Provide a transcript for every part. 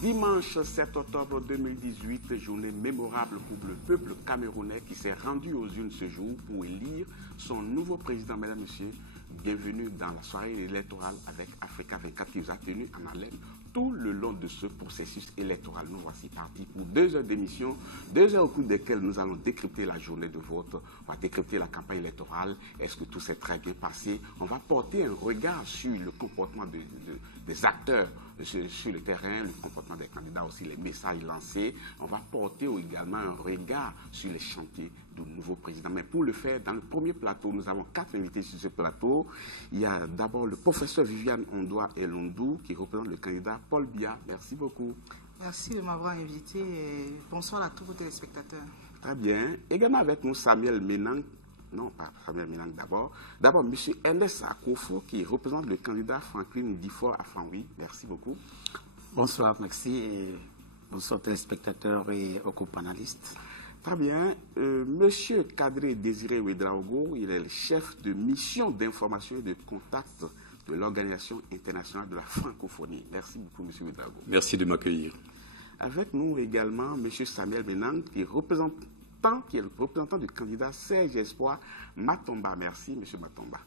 Dimanche 7 octobre 2018, journée mémorable pour le peuple camerounais qui s'est rendu aux urnes ce jour pour élire son nouveau président. Mesdames, Messieurs, bienvenue dans la soirée électorale avec Africa 24 qui vous a tenu en haleine tout le long de ce processus électoral. Nous voici partis pour 2 heures d'émission, 2 heures au cours desquelles nous allons décrypter la journée de vote, on va décrypter la campagne électorale, est-ce que tout s'est très bien passé, on va porter un regard sur le comportement des acteurs sur le terrain, le comportement des candidats aussi, les messages lancés, on va porter également un regard sur les chantiers du nouveau président. Mais pour le faire, dans le premier plateau, nous avons 4 invités sur ce plateau. Il y a d'abord le professeur Viviane Ondoa Elondou qui représente le candidat Paul Biya. Merci beaucoup. Merci de m'avoir invité et bonsoir à tous vos téléspectateurs. Très bien. Également avec nous Samuel Menang. Non, pas Samuel Menang d'abord. D'abord, M. Ernest Akofo qui représente le candidat Franklin Difor Afanwi. Merci beaucoup. Bonsoir, merci. Et bonsoir téléspectateurs et aux co-panélistes. Très bien. Monsieur Kadri Désiré Ouedraogo, il est le chef de mission d'information et de contact de l'Organisation internationale de la francophonie. Merci beaucoup, monsieur Ouedraogo. Merci de m'accueillir. Avec nous également, monsieur Samuel Menang, qui est le représentant du candidat Serge Espoir Matomba. Merci, monsieur Matomba.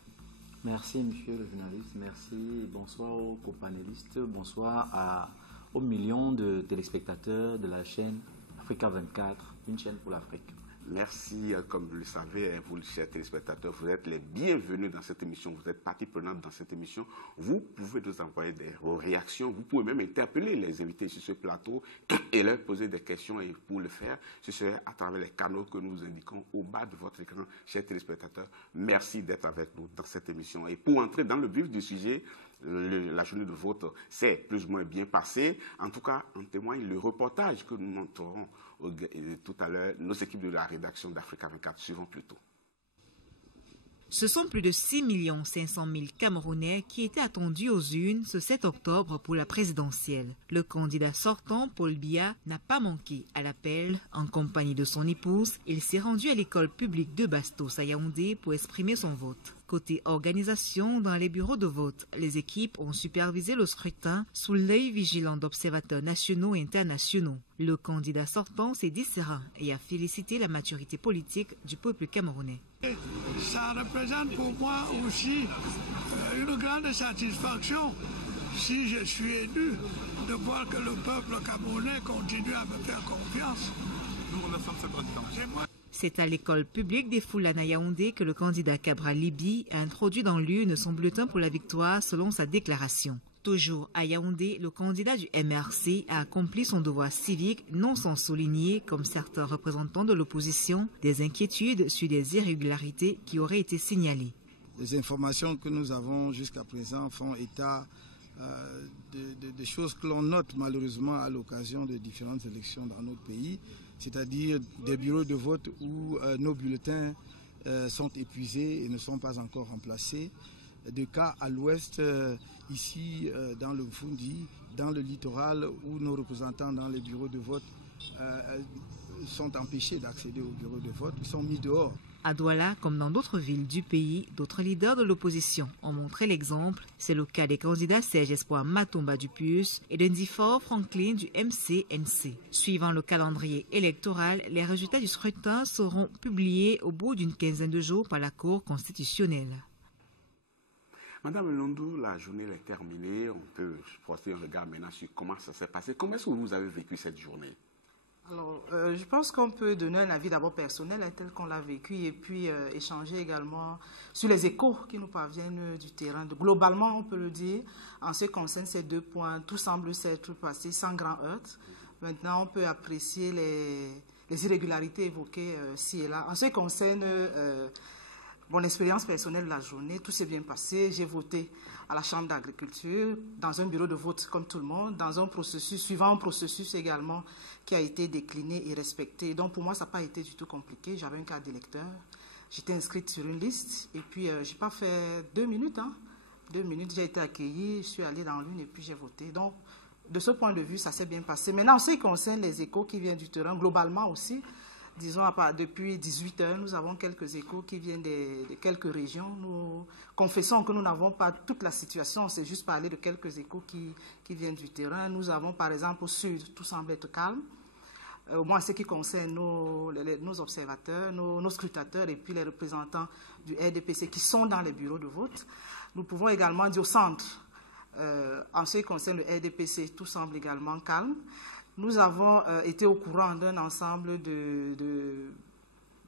Merci, monsieur le journaliste. Merci. Bonsoir aux co-panélistes. Bonsoir aux millions de téléspectateurs de la chaîne Africa 24, une chaîne pour l'Afrique. Merci, comme vous le savez, vous, chers téléspectateurs, vous êtes les bienvenus dans cette émission, vous êtes partie prenante dans cette émission. Vous pouvez nous envoyer vos réactions, vous pouvez même interpeller les invités sur ce plateau et leur poser des questions. Et pour le faire, ce serait à travers les canaux que nous indiquons au bas de votre écran, chers téléspectateurs. Merci d'être avec nous dans cette émission. Et pour entrer dans le vif du sujet, la journée de vote s'est plus ou moins bien passée. En tout cas, en témoigne le reportage que nous montrerons tout à l'heure. Nos équipes de la rédaction d'Africa 24 suivront plus tôt. Ce sont plus de 6 500 000 Camerounais qui étaient attendus aux urnes ce 7 octobre pour la présidentielle. Le candidat sortant, Paul Biya, n'a pas manqué à l'appel. En compagnie de son épouse, il s'est rendu à l'école publique de Bastos à Yaoundé pour exprimer son vote. Côté organisation, dans les bureaux de vote, les équipes ont supervisé le scrutin sous l'œil vigilant d'observateurs nationaux et internationaux. Le candidat sortant s'est dit serein et a félicité la maturité politique du peuple camerounais. Ça représente pour moi aussi une grande satisfaction, si je suis élu, de voir que le peuple camerounais continue à me faire confiance. Nous remercions de cette présidence. C'est à l'école publique des Foulanes à Yaoundé que le candidat Cabral Libi a introduit dans l'urne son bulletin pour la victoire selon sa déclaration. Toujours à Yaoundé, le candidat du MRC a accompli son devoir civique, non sans souligner, comme certains représentants de l'opposition, des inquiétudes sur des irrégularités qui auraient été signalées. Les informations que nous avons jusqu'à présent font état de choses que l'on note malheureusement à l'occasion de différentes élections dans notre pays, c'est-à-dire des bureaux de vote où nos bulletins sont épuisés et ne sont pas encore remplacés. Des cas à l'ouest, ici dans le Mfundi, dans le littoral, où nos représentants dans les bureaux de vote sont empêchés d'accéder aux bureaux de vote, ils sont mis dehors. À Douala, comme dans d'autres villes du pays, d'autres leaders de l'opposition ont montré l'exemple. C'est le cas des candidats Serge Espoir Matomba du PUS et de Difor Franklin du MCNC. Suivant le calendrier électoral, les résultats du scrutin seront publiés au bout d'une quinzaine de jours par la Cour constitutionnelle. Madame Londou, la journée est terminée. On peut porter un regard maintenant sur comment ça s'est passé. Comment est-ce que vous avez vécu cette journée? Alors, je pense qu'on peut donner un avis d'abord personnel tel qu'on l'a vécu et puis échanger également sur les échos qui nous parviennent du terrain. Globalement, on peut le dire, en ce qui concerne ces 2 points, tout semble s'être passé sans grand heurts. Maintenant, on peut apprécier les irrégularités évoquées ci et là. En ce qui concerne mon expérience personnelle de la journée, tout s'est bien passé. J'ai voté à la Chambre d'agriculture, dans un bureau de vote comme tout le monde, dans un processus, suivant un processus également qui a été décliné et respecté. Donc pour moi, ça n'a pas été du tout compliqué. J'avais un carte d'électeur, j'étais inscrite sur une liste et puis je n'ai pas fait 2 minutes. 2 minutes, j'ai été accueillie, je suis allée dans l'une et puis j'ai voté. Donc de ce point de vue, ça s'est bien passé. Maintenant, en ce qui concerne les échos qui viennent du terrain, globalement aussi, disons, depuis 18 heures, nous avons quelques échos qui viennent de quelques régions. Nous confessons que nous n'avons pas toute la situation, c'est juste parler de quelques échos qui viennent du terrain. Nous avons, par exemple, au sud, tout semble être calme, au moins ce qui concerne nos observateurs, nos scrutateurs et puis les représentants du RDPC qui sont dans les bureaux de vote. Nous pouvons également dire au centre, en ce qui concerne le RDPC, tout semble également calme. Nous avons été au courant d'un ensemble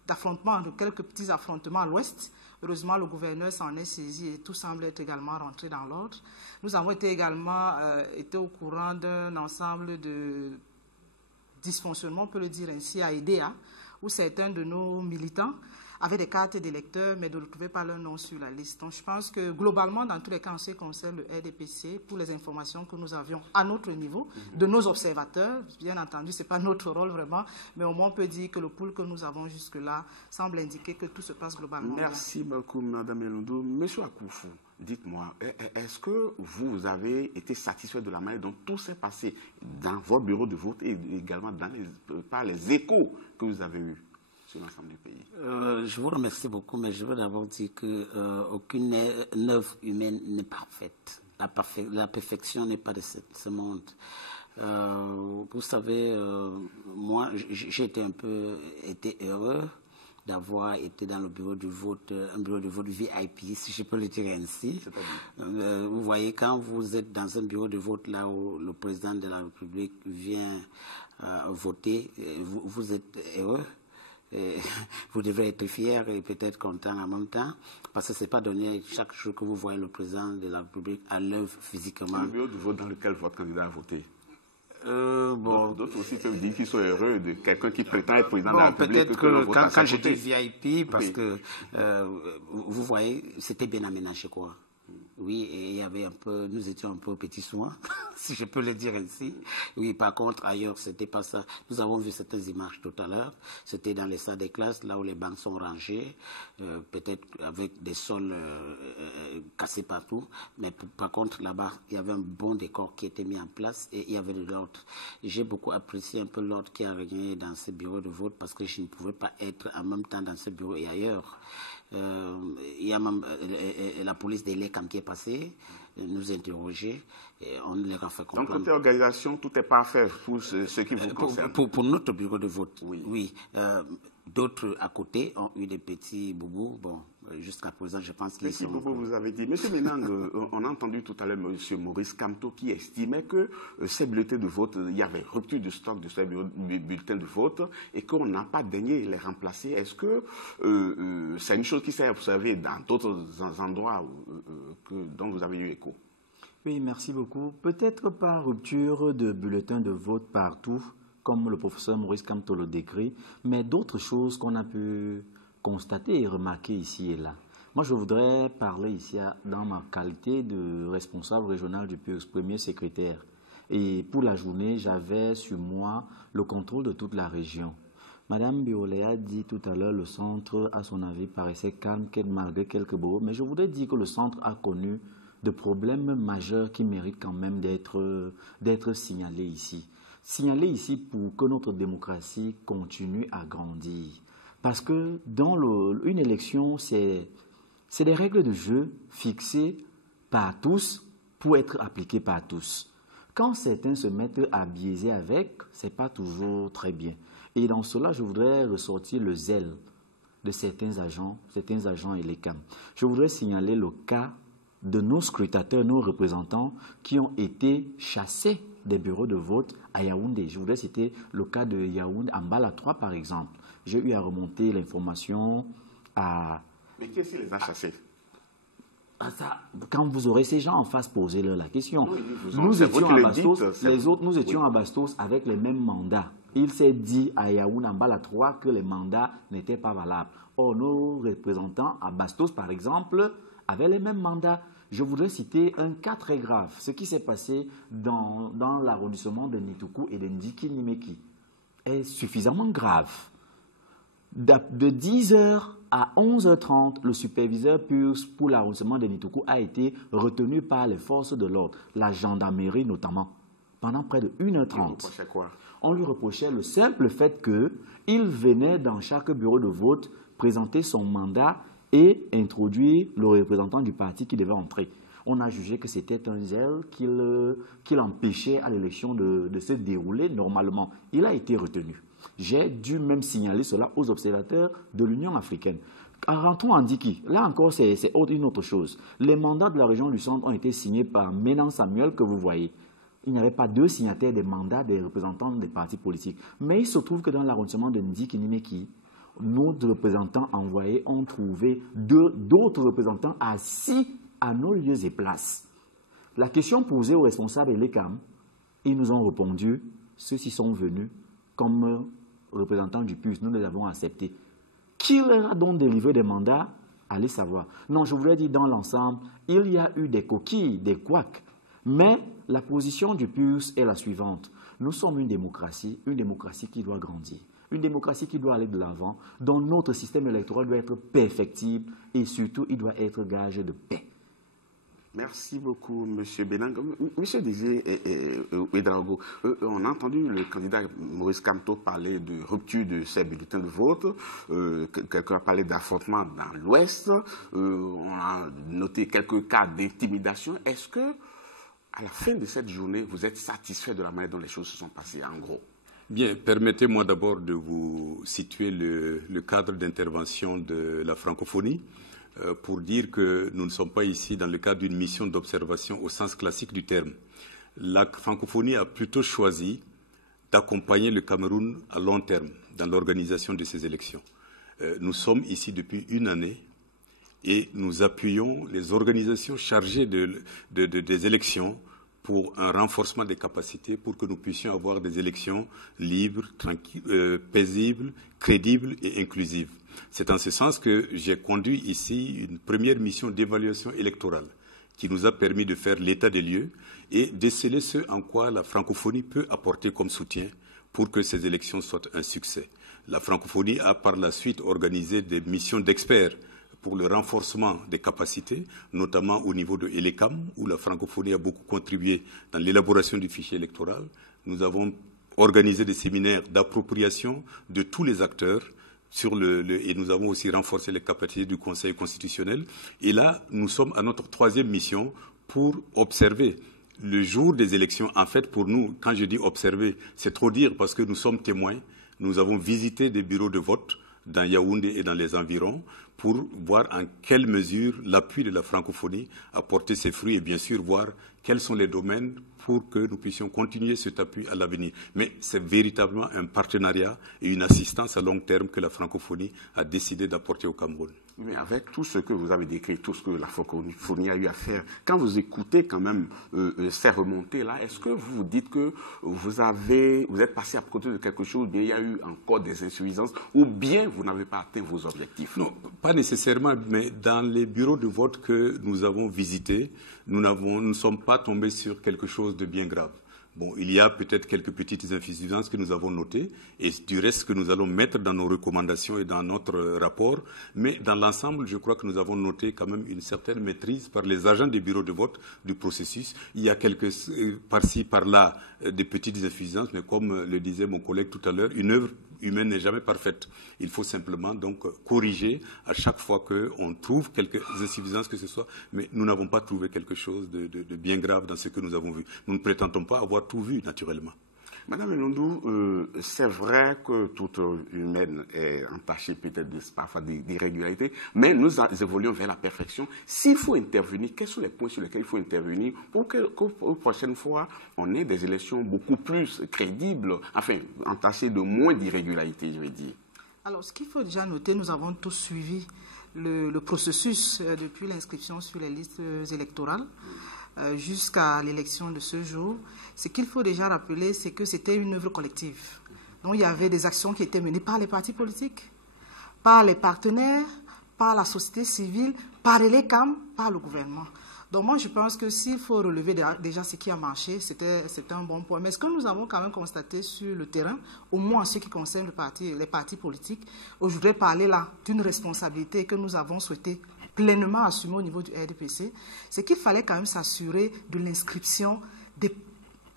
d'affrontements, de quelques petits affrontements à l'ouest. Heureusement, le gouverneur s'en est saisi et tout semble être également rentré dans l'ordre. Nous avons également été au courant d'un ensemble de dysfonctionnements, on peut le dire ainsi, à EDA, où certains de nos militants avaient des cartes d'électeurs, mais ne retrouvaient pas leur nom sur la liste. Donc, je pense que globalement, dans tous les cas, en ce qui concerne le RDPC, pour les informations que nous avions à notre niveau, de nos observateurs, bien entendu, ce n'est pas notre rôle vraiment, mais au moins on peut dire que le pool que nous avons jusque-là semble indiquer que tout se passe globalement bien. Merci beaucoup, Mme Elondo. Monsieur Akoufou, dites-moi, est-ce que vous avez été satisfait de la manière dont tout s'est passé dans votre bureau de vote et également par les échos que vous avez eus sur l'ensemble du pays? Je vous remercie beaucoup, mais je veux d'abord dire qu'aucune œuvre humaine n'est parfaite. La perfection n'est pas de ce monde. Vous savez, moi, j'ai été heureux d'avoir été dans le bureau de vote, un bureau de vote VIP, si je peux le dire ainsi. Vous voyez, quand vous êtes dans un bureau de vote là où le président de la République vient voter, vous êtes heureux. Et vous devez être fier et peut-être content en même temps, parce que ce n'est pas donné chaque jour que vous voyez le président de la République à l'œuvre physiquement. Le bureau de vote dans lequel votre candidat a voté. D'autres aussi peuvent dire qu'ils sont heureux de quelqu'un qui prétend être président de la République. Peut-être que quand je dis VIP, parce que vous voyez, c'était bien aménagé, quoi. Oui, et il y avait nous étions un peu petits soins, si je peux le dire ainsi. Oui, par contre, ailleurs, c'était pas ça. Nous avons vu certaines images tout à l'heure. C'était dans les salles des classes, là où les bancs sont rangés, peut-être avec des sols cassés partout. Mais par contre, là-bas, il y avait un bon décor qui était mis en place et il y avait de l'ordre. J'ai beaucoup apprécié un peu l'ordre qui a régné dans ce bureau de vote parce que je ne pouvais pas être en même temps dans ce bureau et ailleurs. Il y a même la police des LECAM qui est passée, nous interroger, et on leur a fait comprendre. Donc, côté organisation, tout est parfait pour ce qui vous concerne. Pour notre bureau de vote, oui. D'autres à côté ont eu des petits boubous. Bon, jusqu'à présent, je pense qu'ils sont... Petit boubou, vous avez dit. Monsieur Menang, on a entendu tout à l'heure Monsieur Maurice Kamto qui estimait que ces bulletins de vote, il y avait rupture de stock de ces bulletins de vote et qu'on n'a pas daigné les remplacer. Est-ce que c'est une chose qui s'est observée dans d'autres endroits dont vous avez eu écho? Oui, merci beaucoup. Peut-être pas rupture de bulletins de vote partout, comme le professeur Maurice Kamto le décrit, mais d'autres choses qu'on a pu constater et remarquer ici et là. Moi, je voudrais parler ici dans ma qualité de responsable régional du PURS, premier secrétaire. Et pour la journée, j'avais sur moi le contrôle de toute la région. Madame Biolay a dit tout à l'heure, le centre, à son avis, paraissait calme malgré quelques bouts, mais je voudrais dire que le centre a connu de problèmes majeurs qui méritent quand même d'être signalés ici. Signaler ici pour que notre démocratie continue à grandir. Parce que dans une élection, c'est des règles de jeu fixées par tous pour être appliquées par tous. Quand certains se mettent à biaiser avec, ce n'est pas toujours très bien. Et dans cela, je voudrais ressortir le zèle de certains agents et les CAM. Je voudrais signaler le cas de nos scrutateurs, nos représentants qui ont été chassés des bureaux de vote à Yaoundé. Je voudrais citer le cas de Yaoundé, en Mbala 3 par exemple. J'ai eu à remonter l'information à... Mais qui est-ce qui les a chassés? Quand vous aurez ces gens en face, posez-leur la question. Oui, nous étions à Bastos, les autres, nous étions à Bastos avec les mêmes mandats. Il s'est dit à Yaoundé, en Mbala 3, que les mandats n'étaient pas valables. Or, nos représentants à Bastos, par exemple, avaient les mêmes mandats. Je voudrais citer un cas très grave, ce qui s'est passé dans l'arrondissement de Nituku et de Ndiki-Nimeki est suffisamment grave. De 10h à 11h30, le superviseur PURS pour l'arrondissement de Nituku a été retenu par les forces de l'ordre, la gendarmerie notamment. pendant près de 1h30. On lui reprochait quoi? On lui reprochait le simple fait qu'il venait dans chaque bureau de vote présenter son mandat et introduire le représentant du parti qui devait entrer. On a jugé que c'était un zèle qu'il empêchait à l'élection de se dérouler normalement. Il a été retenu. J'ai dû même signaler cela aux observateurs de l'Union africaine. Rentrons en Ndiki. Là encore, c'est une autre chose. Les mandats de la région du centre ont été signés par Ménan Samuel, que vous voyez. Il n'y avait pas 2 signataires des mandats des représentants des partis politiques. Mais il se trouve que dans l'arrondissement de Ndiki-Nimeki, nos représentants envoyés ont trouvé d'autres représentants assis à nos lieux et places. La question posée aux responsables et l'ECAM, ils nous ont répondu, ceux-ci sont venus comme représentants du PUS, nous les avons acceptés. Qui leur a donc délivré des mandats? Allez savoir. Non, je voulais dire dans l'ensemble, il y a eu des coquilles, des couacs, mais la position du PUS est la suivante. Nous sommes une démocratie qui doit grandir. Une démocratie qui doit aller de l'avant, dont notre système électoral doit être perfectible et surtout, il doit être gage de paix. Merci beaucoup, M. Benang. M. Désiré Ouédraogo, on a entendu le candidat Maurice Kamto parler de rupture de ses bulletins de vote. Quelqu'un a parlé d'affrontement dans l'Ouest. On a noté quelques cas d'intimidation. Est-ce que, à la fin de cette journée, vous êtes satisfait de la manière dont les choses se sont passées, en gros? Bien, permettez-moi d'abord de vous situer le cadre d'intervention de la francophonie pour dire que nous ne sommes pas ici dans le cadre d'une mission d'observation au sens classique du terme. La francophonie a plutôt choisi d'accompagner le Cameroun à long terme dans l'organisation de ces élections. Nous sommes ici depuis 1 année et nous appuyons les organisations chargées des élections pour un renforcement des capacités, pour que nous puissions avoir des élections libres, tranquilles, paisibles, crédibles et inclusives. C'est en ce sens que j'ai conduit ici une première mission d'évaluation électorale qui nous a permis de faire l'état des lieux et déceler ce en quoi la francophonie peut apporter comme soutien pour que ces élections soient un succès. La francophonie a par la suite organisé des missions d'experts pour le renforcement des capacités, notamment au niveau de ELECAM, où la francophonie a beaucoup contribué dans l'élaboration du fichier électoral. Nous avons organisé des séminaires d'appropriation de tous les acteurs et nous avons aussi renforcé les capacités du Conseil constitutionnel. Et là, nous sommes à notre 3e mission pour observer le jour des élections. En fait, pour nous, quand je dis observer, c'est trop dire parce que nous sommes témoins. Nous avons visité des bureaux de vote dans Yaoundé et dans les environs pour voir en quelle mesure l'appui de la francophonie a porté ses fruits et bien sûr voir quels sont les domaines pour que nous puissions continuer cet appui à l'avenir. Mais c'est véritablement un partenariat et une assistance à long terme que la francophonie a décidé d'apporter au Cameroun. Mais avec tout ce que vous avez décrit, tout ce que la francophonie a eu à faire, quand vous écoutez quand même ces remontées-là, est-ce que vous vous dites que vous êtes passé à côté de quelque chose, ou bien il y a eu encore des insuffisances, ou bien vous n'avez pas atteint vos objectifs? Non, pas nécessairement, mais dans les bureaux de vote que nous avons visités, nous ne sommes pas tombés sur quelque chose de bien grave. Bon, il y a peut-être quelques petites insuffisances que nous avons notées et du reste que nous allons mettre dans nos recommandations et dans notre rapport. Mais dans l'ensemble, je crois que nous avons noté quand même une certaine maîtrise par les agents des bureaux de vote du processus. Il y a quelques, par-ci, par-là, des petites insuffisances, mais comme le disait mon collègue tout à l'heure, une œuvre humaine n'est jamais parfaite. Il faut simplement donc corriger à chaque fois qu'on trouve quelques insuffisances que ce soit, mais nous n'avons pas trouvé quelque chose de bien grave dans ce que nous avons vu. Nous ne prétendons pas avoir tout vu, naturellement. Madame Elondou, c'est vrai que toute humaine est entachée peut-être parfois d'irrégularités, mais nous évoluons vers la perfection. S'il faut intervenir, quels sont les points sur lesquels il faut intervenir pour que la prochaine fois, on ait des élections beaucoup plus crédibles, enfin, entachées de moins d'irrégularités, je vais dire? Alors, ce qu'il faut déjà noter, nous avons tous suivi le processus depuis l'inscription sur les listes électorales jusqu'à l'élection de ce jour. Ce qu'il faut déjà rappeler, c'est que c'était une œuvre collective. Donc, il y avait des actions qui étaient menées par les partis politiques, par les partenaires, par la société civile, par les CAM, par le gouvernement. Donc, moi, je pense que s'il faut relever déjà ce qui a marché, c'était un bon point. Mais ce que nous avons quand même constaté sur le terrain, au moins en ce qui concerne les partis politiques, je voudrais parler là d'une responsabilité que nous avons souhaité pleinement assumer au niveau du RDPC, c'est qu'il fallait quand même s'assurer de l'inscription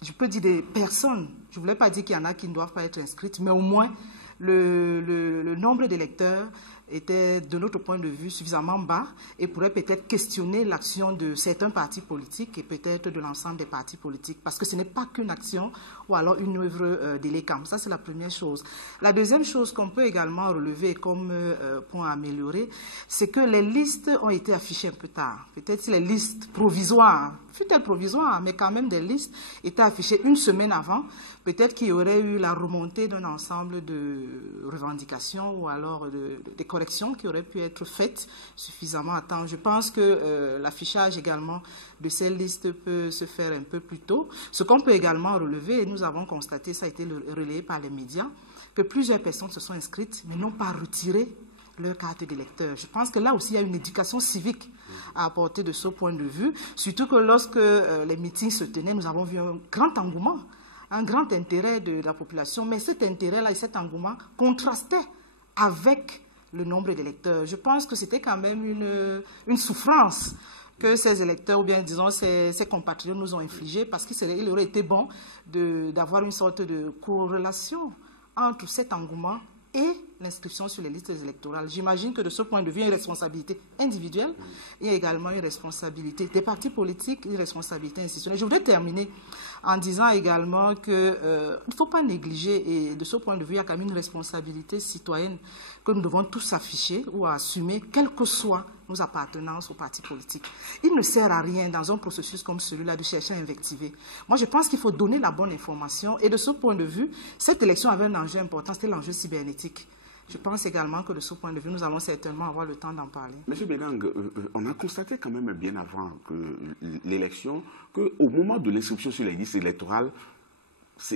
je peux dire des personnes, je ne voulais pas dire qu'il y en a qui ne doivent pas être inscrites, mais au moins le nombre d'électeurs était, de notre point de vue, suffisamment bas et pourrait peut-être questionner l'action de certains partis politiques et peut-être de l'ensemble des partis politiques, parce que ce n'est pas qu'une action ou alors une œuvre de l'ECAM. Ça, c'est la première chose. La deuxième chose qu'on peut également relever comme point à améliorer, c'est que les listes ont été affichées un peu tard. Peut-être si les listes provisoires, fut-elles provisoires, mais quand même des listes étaient affichées une semaine avant, peut-être qu'il y aurait eu la remontée d'un ensemble de revendications ou alors des corrections qui auraient pu être faites suffisamment à temps. Je pense que l'affichage également de ces listes peut se faire un peu plus tôt. Ce qu'on peut également relever, et nous avons constaté, ça a été relayé par les médias, que plusieurs personnes se sont inscrites mais n'ont pas retiré leur carte d'électeur. Je pense que là aussi, il y a une éducation civique à apporter de ce point de vue, surtout que lorsque les meetings se tenaient, nous avons vu un grand engouement, un grand intérêt de la population, mais cet intérêt-là et cet engouement contrastaient avec le nombre d'électeurs. Je pense que c'était quand même une souffrance que ces électeurs, ou bien disons ces compatriotes nous ont infligé, parce qu'il aurait été bon d'avoir une sorte de corrélation entre cet engouement et l'inscription sur les listes électorales. J'imagine que de ce point de vue, il y a une responsabilité individuelle, il y a également une responsabilité des partis politiques, une responsabilité institutionnelle. Je voudrais terminer en disant également qu'il ne faut pas négliger, et de ce point de vue, il y a quand même une responsabilité citoyenne que nous devons tous afficher ou assumer, quelles que soient nos appartenances aux partis politiques. Il ne sert à rien dans un processus comme celui-là de chercher à invectiver. Moi, je pense qu'il faut donner la bonne information, et de ce point de vue, cette élection avait un enjeu important, c'était l'enjeu cybernétique. Je pense également que de ce point de vue, nous allons certainement avoir le temps d'en parler. Monsieur Benang, on a constaté quand même bien avant l'élection qu'au moment de l'inscription sur les listes électorales,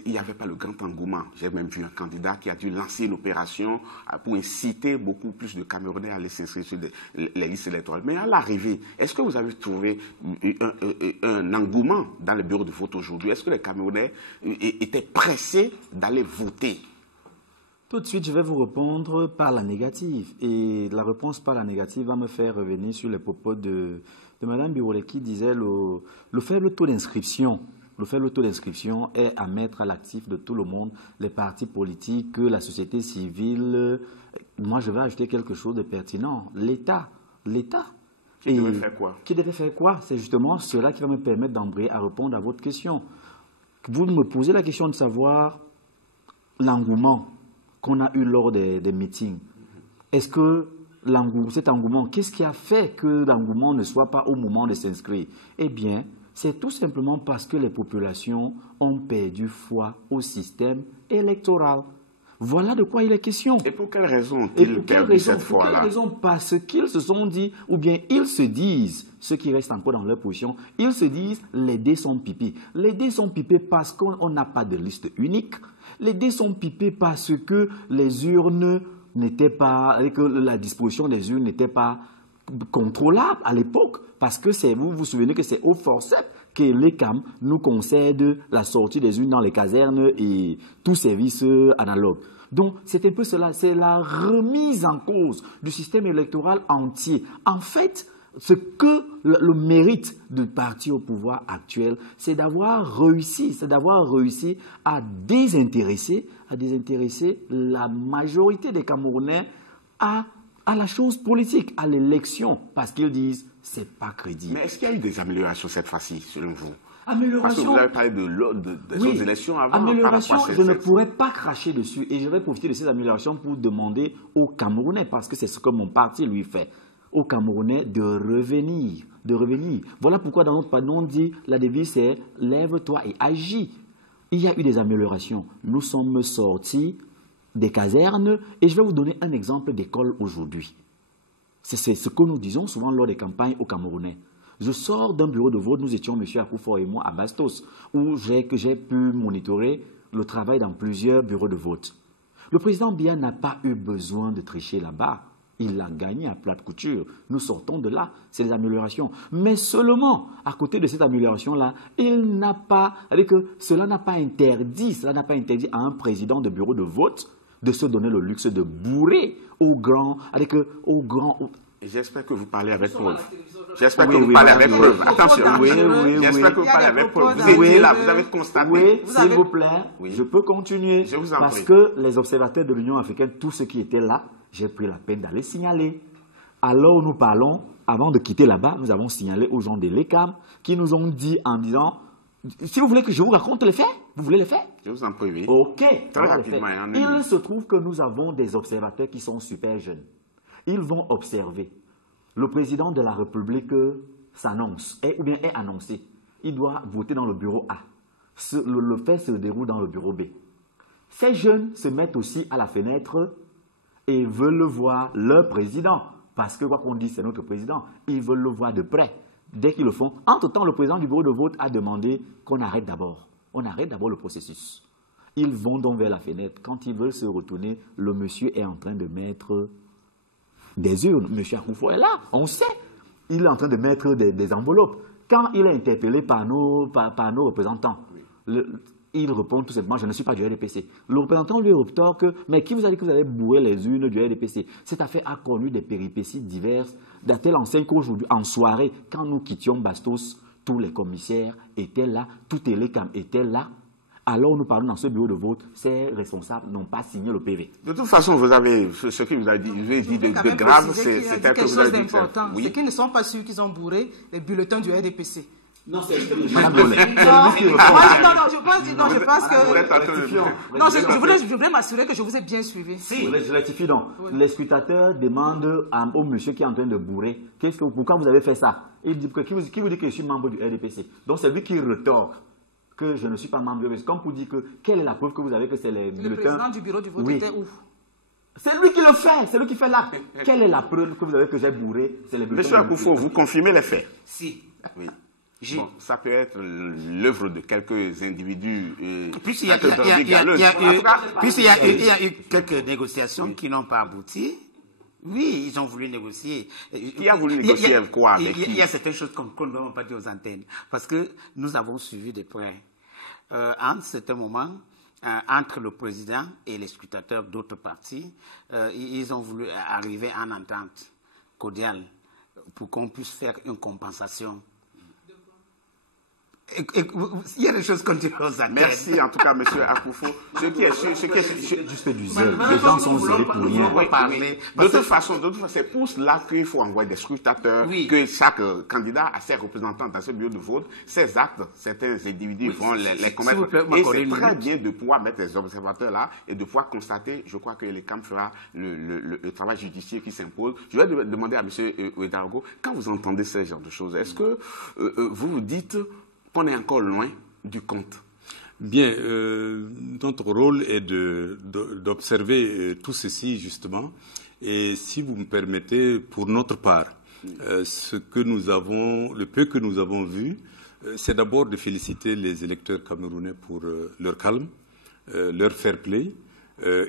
il n'y avait pas le grand engouement. J'ai même vu un candidat qui a dû lancer une opération pour inciter beaucoup plus de Camerounais à aller s'inscrire sur les listes électorales. Mais à l'arrivée, est-ce que vous avez trouvé un engouement dans le bureau de vote aujourd'hui? Est-ce que les Camerounais étaient pressés d'aller voter? Tout de suite, je vais vous répondre par la négative. Et la réponse par la négative va me faire revenir sur les propos de Mme Biolay qui disait le faible taux d'inscription. Le faible taux d'inscription est à mettre à l'actif de tout le monde, les partis politiques, la société civile. Moi, je vais ajouter quelque chose de pertinent. L'État. Qui devait faire quoi? Qui devait faire quoi? C'est justement cela qui va me permettre d'embrayer à répondre à votre question. Vous me posez la question de savoir l'engouement qu'on a eu lors des meetings. Est-ce que cet engouement, qu'est-ce qui a fait que l'engouement ne soit pas au moment de s'inscrire? Eh bien, c'est tout simplement parce que les populations ont perdu foi au système électoral. Voilà de quoi il est question. Et pour quelle raison ont-ils perdu cette foi-là? Pour quelle raison? Parce qu'ils se sont dit, ou bien ils se disent, ceux qui restent encore dans leur position, ils se disent, les dés sont pipés. Les dés sont pipés parce qu'on n'a pas de liste unique. Les dés sont pipés parce que les urnes n'étaient pas, que la disposition des urnes n'était pas contrôlable à l'époque, parce que vous vous souvenez que c'est au forceps que l'ECAM nous concède la sortie des urnes dans les casernes et tout service analogue. Donc, c'est un peu cela, c'est la remise en cause du système électoral entier. En fait, ce que le mérite du parti au pouvoir actuel, c'est d'avoir réussi à désintéresser la majorité des Camerounais à la chose politique, à l'élection, parce qu'ils disent c'est pas crédible. Mais est-ce qu'il y a eu des améliorations cette fois-ci, selon vous? Amélioration. Parce que vous avez parlé des élections avant. Amélioration, je ne pourrais pas cracher dessus, et je vais profiter de ces améliorations pour demander aux Camerounais, parce que c'est ce que mon parti lui fait, aux Camerounais de revenir. Voilà pourquoi dans notre panneau on dit, la devise c'est « lève-toi et agis ». Il y a eu des améliorations. Nous sommes sortis des casernes, et je vais vous donner un exemple d'école aujourd'hui. C'est ce que nous disons souvent lors des campagnes aux Camerounais. Je sors d'un bureau de vote, nous étions, M. Akufo et moi, à Bastos, où j'ai pu monitorer le travail dans plusieurs bureaux de vote. Le président Biya n'a pas eu besoin de tricher là-bas. Il l'a gagné à plate couture. Nous sortons de là, c'est des améliorations. Mais seulement, à côté de cette amélioration-là, cela n'a pas interdit à un président de bureau de vote de se donner le luxe de bourrer J'espère que vous parlez avec preuve. J'espère que vous parlez avec preuve. Attention. J'espère que vous parlez avec preuve. Vous étiez là, vous avez constaté. Oui, s'il vous plaît, je peux continuer. Je vous en parce prie. que les observateurs de l'Union africaine, tous ceux qui étaient là, j'ai pris la peine d'aller signaler. Alors nous parlons, avant de quitter là-bas, nous avons signalé aux gens de l'ECAM qui nous ont dit en disant, si vous voulez que je vous raconte les faits, vous voulez les faits? Je vous en prie, oui. Ok. Très rapidement. Il se trouve que nous avons des observateurs qui sont super jeunes. Ils vont observer. Le président de la République s'annonce, ou bien est annoncé. Il doit voter dans le bureau A. Le fait se déroule dans le bureau B. Ces jeunes se mettent aussi à la fenêtre et veulent voir leur président. Parce que quoi qu'on dise, c'est notre président. Ils veulent le voir de près. Dès qu'ils le font, entre-temps, le président du bureau de vote a demandé qu'on arrête d'abord. On arrête d'abord le processus. Ils vont donc vers la fenêtre. Quand ils veulent se retourner, le monsieur est en train de mettre des urnes. Monsieur Akufo est là, on sait. Il est en train de mettre des enveloppes. Quand il est interpellé par nos représentants, il répond tout simplement, je ne suis pas du RDPC. Le représentant lui rétorque, mais qui vous a dit que vous allez bourrer les urnes du RDPC? Cette affaire a connu des péripéties diverses, de telle enseigne qu'aujourd'hui, en soirée, quand nous quittions Bastos, tous les commissaires étaient là, tout l'ECAM était là. Alors nous parlons dans ce bureau de vote, ces responsables n'ont pas signé le PV. De toute façon, vous avez ce qu'il vous a dit, de grave, c'est quelque chose d'important. C'est qu'ils ne sont pas sûrs qu'ils ont bourré les bulletins du RDPC. Non, c'est je voulais m'assurer que je vous ai bien suivi. Si. Je rectifie donc. Oui. Les scrutateurs demandent au monsieur qui est en train de bourrer, pourquoi vous avez fait ça? Il dit qui vous dit que je suis membre du RDPC? Donc c'est lui qui retorque que je ne suis pas membre du RDPC. Comme pour dire que quelle est la preuve que vous avez que c'est les bulletins? Le président du bureau du vote était où? C'est lui qui le fait, c'est lui qui fait l'acte. Quelle est la preuve que vous avez que j'ai bourré? C'est les bulletins. Monsieur Akufo, vous confirmez les faits? Si. Oui. Bon, ça peut être l'œuvre de quelques individus. Puisqu'il y a eu quelques négociations qui n'ont pas abouti. Oui, ils ont voulu négocier. Qui a voulu négocier quoi avec qui? Il y a certaines choses qu'on ne doit pas dire aux antennes. Parce que nous avons suivi de près. En certain moment, entre le président et les scrutateurs d'autres partis, ils ont voulu arriver en entente cordiale pour qu'on puisse faire une compensation. Il y a des choses qu'on dit aux antennes. Merci en tout cas, monsieur Akufo. Ce qui est juste du zèle. Les gens sont zélés pour rien. De toute façon, c'est pour cela qu'il faut envoyer des scrutateurs, que chaque candidat a ses représentants dans ce bureau de vote. Ces actes, certains individus vont les commettre. Et c'est très bien de pouvoir mettre des observateurs là et de pouvoir constater. Je crois que l'ECAM fera le travail judiciaire qui s'impose. Je vais demander à monsieur Ouedraogo, quand vous entendez ce genre de choses, est-ce que vous vous dites qu'on est encore loin du compte? Bien, notre rôle est d'observer tout ceci, justement. Et si vous me permettez, pour notre part, le peu que nous avons vu, c'est d'abord de féliciter les électeurs camerounais pour leur calme, leur fair play.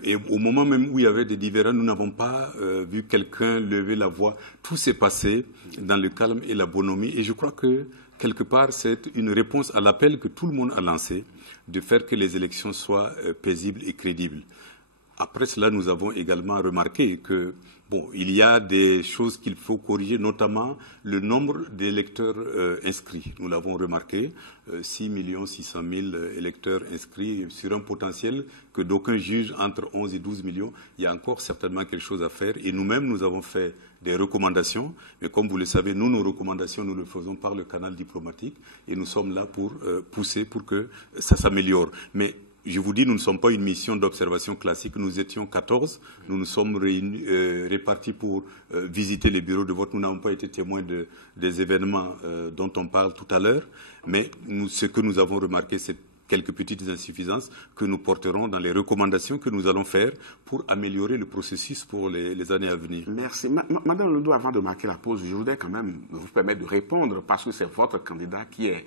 Et au moment même où il y avait des différends, nous n'avons pas vu quelqu'un lever la voix. Tout s'est passé dans le calme et la bonhomie. Et je crois que quelque part, c'est une réponse à l'appel que tout le monde a lancé de faire que les élections soient paisibles et crédibles. Après cela, nous avons également remarqué que, il y a des choses qu'il faut corriger, notamment le nombre d'électeurs inscrits. Nous l'avons remarqué, 6 600 000 électeurs inscrits sur un potentiel que d'aucuns jugent entre 11 et 12 millions. Il y a encore certainement quelque chose à faire. Et nous-mêmes, nous avons fait des recommandations. Mais comme vous le savez, nos recommandations, nous le faisons par le canal diplomatique. Et nous sommes là pour pousser pour que ça s'améliore. Mais je vous dis, nous ne sommes pas une mission d'observation classique. Nous étions 14. Nous nous sommes répartis pour visiter les bureaux de vote. Nous n'avons pas été témoins des événements dont on parle tout à l'heure. Mais ce que nous avons remarqué, c'est quelques petites insuffisances que nous porterons dans les recommandations que nous allons faire pour améliorer le processus pour les années à venir. Merci. Madame Lodo, avant de marquer la pause, je voudrais quand même vous permettre de répondre parce que c'est votre candidat qui est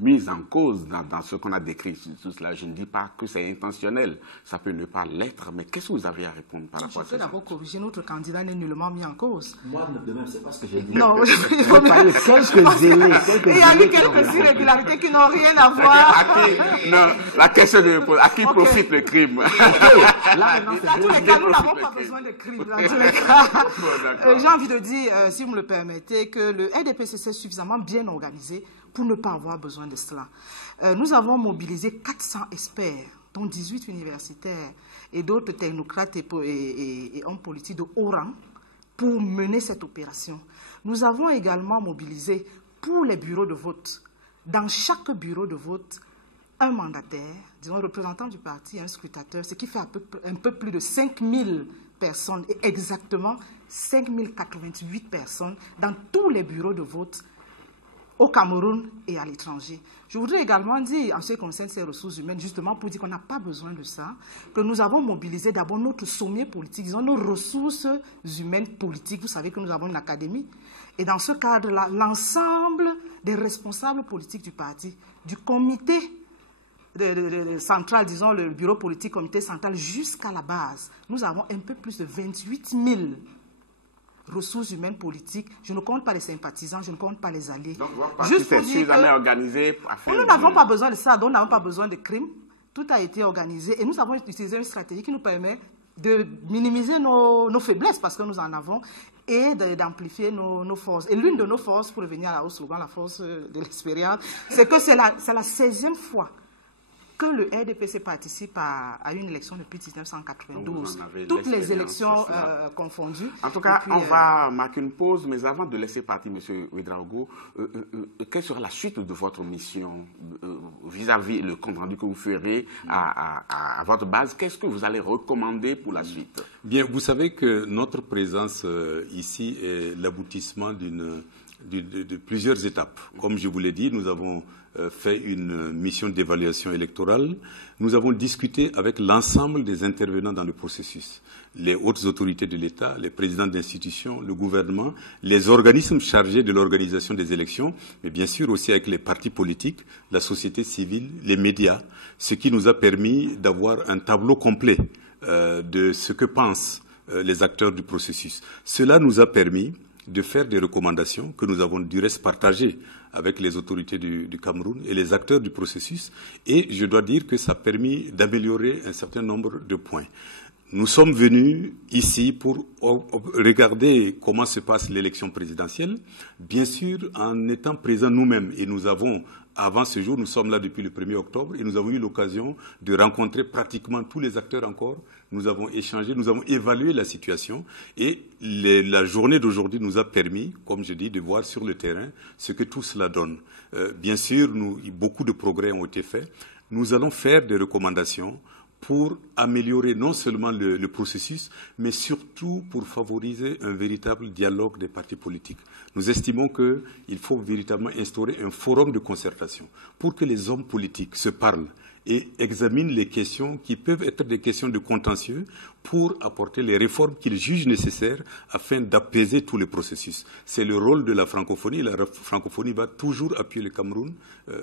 mis en cause dans ce qu'on a décrit. Tout cela, je ne dis pas que c'est intentionnel. Ça peut ne pas l'être, mais qu'est-ce que vous avez à répondre par rapport à ça? Je vais d'abord corriger, notre candidat n'est nullement mis en cause. Moi, de même, c'est pas ce que j'ai dit. Non, je parler quelques zélés. Il y a eu quelques irrégularités qui n'ont rien à voir. Non, la question de à qui profite le crime. Là, maintenant, Dans tous les cas, nous n'avons pas besoin de crime. Dans tous les cas, j'ai envie de dire, si vous me le permettez, que le RDPC est suffisamment bien organisé pour ne pas avoir besoin de cela. Nous avons mobilisé 400 experts, dont 18 universitaires et d'autres technocrates et hommes politiques de haut rang pour mener cette opération. Nous avons également mobilisé pour les bureaux de vote, dans chaque bureau de vote, un mandataire, disons un représentant du parti, un scrutateur, ce qui fait un peu plus de 5000 personnes, et exactement 5088 personnes dans tous les bureaux de vote au Cameroun et à l'étranger. Je voudrais également dire, en ce qui concerne ces ressources humaines, justement pour dire qu'on n'a pas besoin de ça, que nous avons mobilisé d'abord notre sommier politique, disons nos ressources humaines politiques. Vous savez que nous avons une académie. Et dans ce cadre-là, l'ensemble des responsables politiques du parti, du comité central, disons le bureau politique, comité central, jusqu'à la base, nous avons un peu plus de 28 000 ressources humaines politiques. Je ne compte pas les sympathisants, je ne compte pas les alliés. Donc, juste pour dire que organisé nous n'avons pas besoin de ça, donc nous n'avons pas besoin de crimes. Tout a été organisé et nous avons utilisé une stratégie qui nous permet de minimiser nos faiblesses, parce que nous en avons, et d'amplifier nos forces. Et l'une de nos forces, pour revenir au slogan, la force de l'expérience, c'est que c'est la 16e fois que le RDPC participe à une élection depuis 1992. Toutes les élections confondues. En tout cas, on va marquer une pause, mais avant de laisser partir M. Ouedraogo, quelle sera la suite de votre mission vis-à-vis le compte rendu que vous ferez à votre base? Qu'est-ce que vous allez recommander pour la suite? Bien, vous savez que notre présence ici est l'aboutissement de plusieurs étapes. Comme je vous l'ai dit, nous avons fait une mission d'évaluation électorale. Nous avons discuté avec l'ensemble des intervenants dans le processus. Les hautes autorités de l'État, les présidents d'institutions, le gouvernement, les organismes chargés de l'organisation des élections, mais bien sûr aussi avec les partis politiques, la société civile, les médias, ce qui nous a permis d'avoir un tableau complet de ce que pensent les acteurs du processus. Cela nous a permis de faire des recommandations que nous avons du reste partagées avec les autorités du Cameroun et les acteurs du processus. Et je dois dire que ça a permis d'améliorer un certain nombre de points. Nous sommes venus ici pour regarder comment se passe l'élection présidentielle, bien sûr en étant présents nous-mêmes. Et nous avons, avant ce jour, nous sommes là depuis le 1er octobre, et nous avons eu l'occasion de rencontrer pratiquement tous les acteurs encore. Nous avons échangé, nous avons évalué la situation, et la journée d'aujourd'hui nous a permis, comme je dis, de voir sur le terrain ce que tout cela donne. Bien sûr, beaucoup de progrès ont été faits. Nous allons faire des recommandations pour améliorer non seulement le processus, mais surtout pour favoriser un véritable dialogue des partis politiques. Nous estimons qu'il faut véritablement instaurer un forum de concertation pour que les hommes politiques se parlent et examinent les questions qui peuvent être des questions de contentieux pour apporter les réformes qu'ils jugent nécessaires afin d'apaiser tout le processus. C'est le rôle de la francophonie. La francophonie va toujours appuyer le Cameroun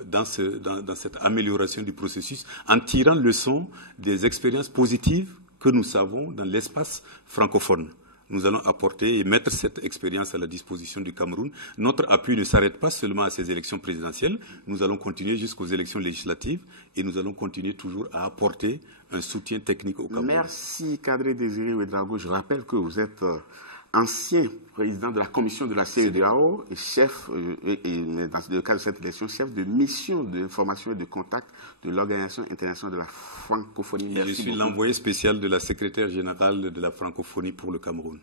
dans cette amélioration du processus en tirant leçon des expériences positives que nous savons dans l'espace francophone. Nous allons apporter et mettre cette expérience à la disposition du Cameroun. Notre appui ne s'arrête pas seulement à ces élections présidentielles. Nous allons continuer jusqu'aux élections législatives et nous allons continuer toujours à apporter un soutien technique au Cameroun. Merci, Kadri Désiré Ouedraogo. Je rappelle que vous êtes ancien président de la commission de la CEDEAO et chef, dans le cadre de cette élection, chef de mission d'information et de contact de l'Organisation internationale de la francophonie. Merci. Je suis l'envoyé spécial de la secrétaire générale de la francophonie pour le Cameroun.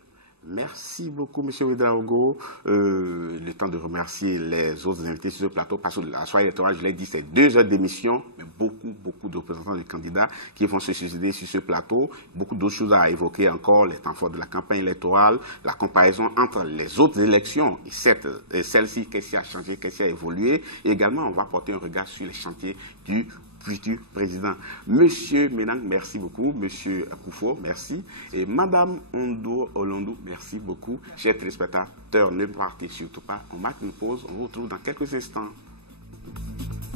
Merci beaucoup, M. Ouedraogo. Le temps de remercier les autres invités sur ce plateau, parce que la soirée électorale, je l'ai dit, c'est 2 heures d'émission, mais beaucoup de représentants de candidats qui vont se succéder sur ce plateau. Beaucoup d'autres choses à évoquer encore, les temps forts de la campagne électorale, la comparaison entre les autres élections et celle-ci, qu'est-ce qui a changé, qu'est-ce qui a évolué. Et également, on va porter un regard sur les chantiers du futur président. Monsieur Menang, merci beaucoup. Monsieur Akufo, merci. Et Madame Ondo Olondou, merci beaucoup. Chers téléspectateurs, ne partez surtout pas. On marque une pause. On vous retrouve dans quelques instants.